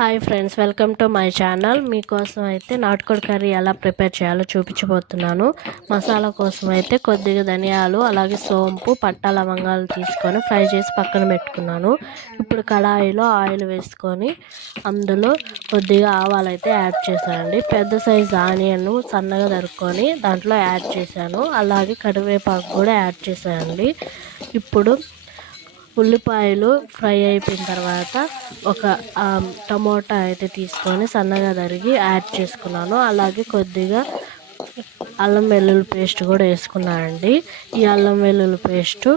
Hi friends welcome to my channel. మీకోసం అయితే నాటుకోడి కర్రీ ఎలా ప్రిపేర్ చేయాలో చూపించబోతున్నాను. మసాలా కోసం అయితే కొద్దిగా ధనియాలు అలాగే సోంపు పట్ట లవంగాలు తీసుకొని ఫ్రై చేసి పక్కన పెట్టుకున్నాను. ఇప్పుడు కడాయిలో ఆయిల్ వేసుకొని అందులో కొద్దిగా ఆవాలు అయితే యాడ్ చేశానండి. పెద్ద సైజ్ ఆనియన్ సన్నగా తరుక్కొని దాంట్లో యాడ్ చేశాను. అలాగే కరివేపాకు కూడా యాడ్ చేశానండి. ఇప్పుడు ఉల్లిపాయలు ఫ్రై అయిపోయిన తర్వాత ఒక టమోటా అయితే తీసుకొని సన్నగా తరిగి యాడ్ చేసుకున్నాను. అలాగే కొద్దిగా అల్లం వెల్లుల్లి పేస్ట్ కూడా వేసుకున్నానండి ఈ అల్లం వెల్లుల్లి పేస్ట్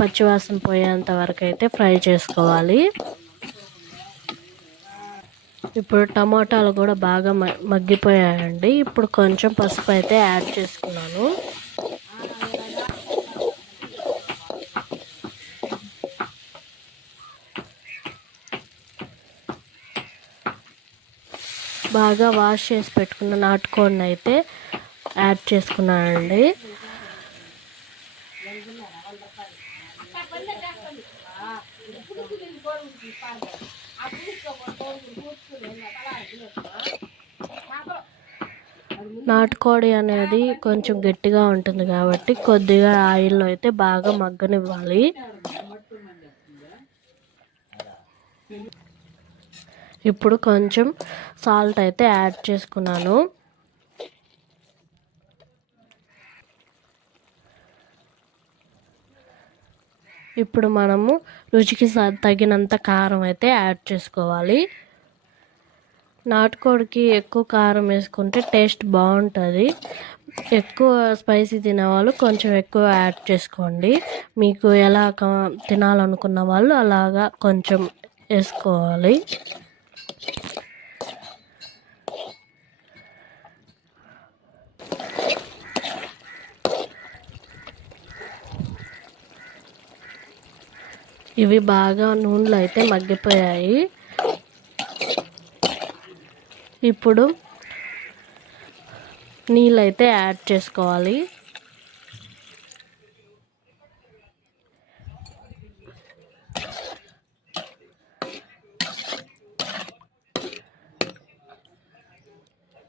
పచ్చివాసన పోయేంత వరకు అయితే ఫ్రై చేసుకోవాలి. ఇప్పుడు టమాటాలు కూడా బాగా మగ్గిపోయాయండి. ఇప్పుడు కొంచెం పసుపు అయితే యాడ్ చేసుకున్నాను. బాగా వాష్ చేసి పెట్టుకున్న నాటుకోడిని అయితే యాడ్ చేసుకున్నానండి. నాటుకోడి అనేది కొంచెం గట్టిగా ఉంటుంది కాబట్టి కొద్దిగా ఆయిల్లో అయితే బాగా మగ్గనివ్వాలి. ఇప్పుడు కొంచెం సాల్ట్ అయితే యాడ్ చేసుకున్నాను. ఇప్పుడు మనము రుచికి తగినంత కారం అయితే యాడ్ చేసుకోవాలి. నాటుకోడికి ఎక్కువ కారం వేసుకుంటే టేస్ట్ బాగుంటుంది. ఎక్కువ స్పైసీ తినేవాళ్ళు కొంచెం ఎక్కువ యాడ్ చేసుకోండి. మీకు ఎలా తినాలనుకున్న వాళ్ళు అలాగా కొంచెం వేసుకోవాలి. ఇవి బాగా నూనెలో అయితే మగ్గిపోయాయి. ఇప్పుడు నీళ్ళైతే యాడ్ చేసుకోవాలి.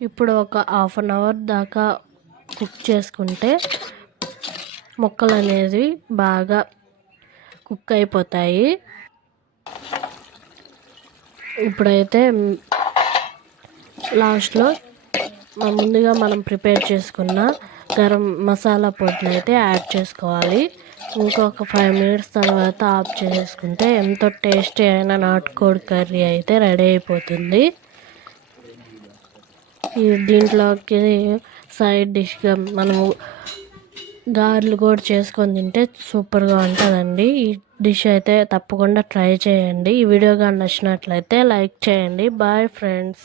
ఇప్పుడు ఒక హాఫ్ అన్ అవర్ దాకా కుక్ చేసుకుంటే మొక్కలు అనేది బాగా కుక్ అయిపోతాయి. ఇప్పుడైతే లాస్ట్లో ముందుగా మనం ప్రిపేర్ చేసుకున్న గరం మసాలా పొడిని అయితే యాడ్ చేసుకోవాలి. ఇంకొక ఫైవ్ మినిట్స్ తర్వాత ఆఫ్ చేసుకుంటే ఎంతో టేస్టీ అయిన నాటుకోడి కర్రీ అయితే రెడీ అయిపోతుంది. దీంట్లోకి సైడ్ డిష్గా మనము గారెలు కూడా చేసుకొని తింటే సూపర్గా ఉంటుందండి. ఈ డిష్ అయితే తప్పకుండా ట్రై చేయండి. ఈ వీడియో కానీ నచ్చినట్లయితే లైక్ చేయండి. Bye friends.